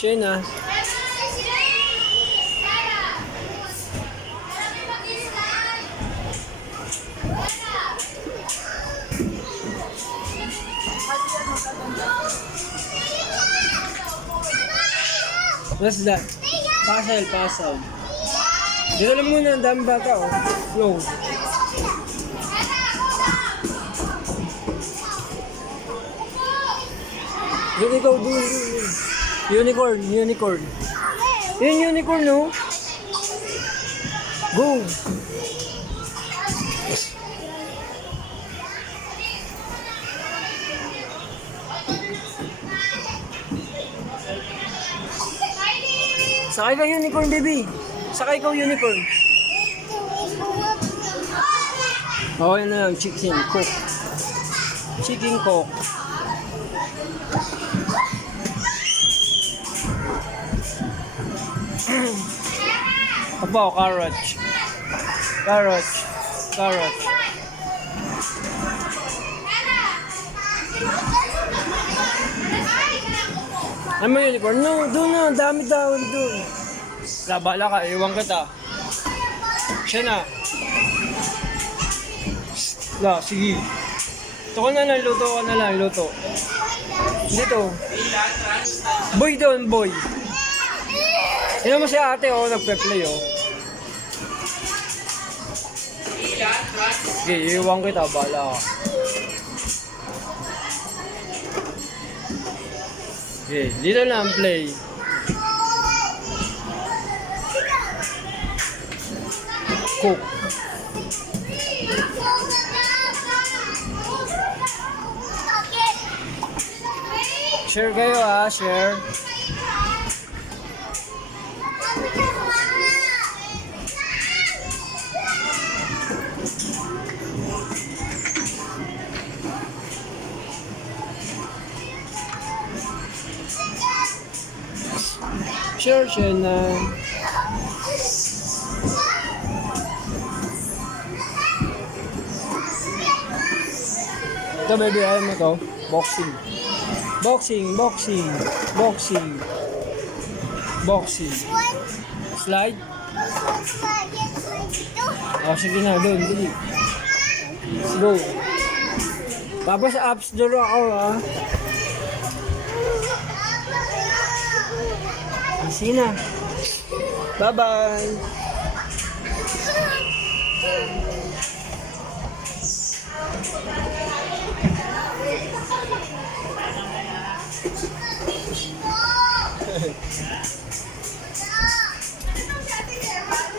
Shena. What's that? Puzzle. Dito lang muna, ang dami bata, oh. Go. Dito ikaw, dun. Unicorn. Yun unicorn, no? Go. Sakay ka unicorn, baby. Sakay ka unicorn. Oh, yun na lang. Chicken cook. Aba, carrot. Ano yung unicorn? No, doon na. Dami doon. Labala ka, iwan kita. Siya na. Sige. Ito ka na lang, luto. Dito. Boy doon, boy. Yan mo si ate, oh, nagpe-play, oh. Okay, iwan kita, bala ka. Okay, dito na ang play. Cook. Share kayo, share. Share na. Ito, baby, ayaw mo to. Boxing. Slide? Oh, sige na, doon, dali. Let's go. Tapos apps doon ako, ha. Sige na. Bye-bye.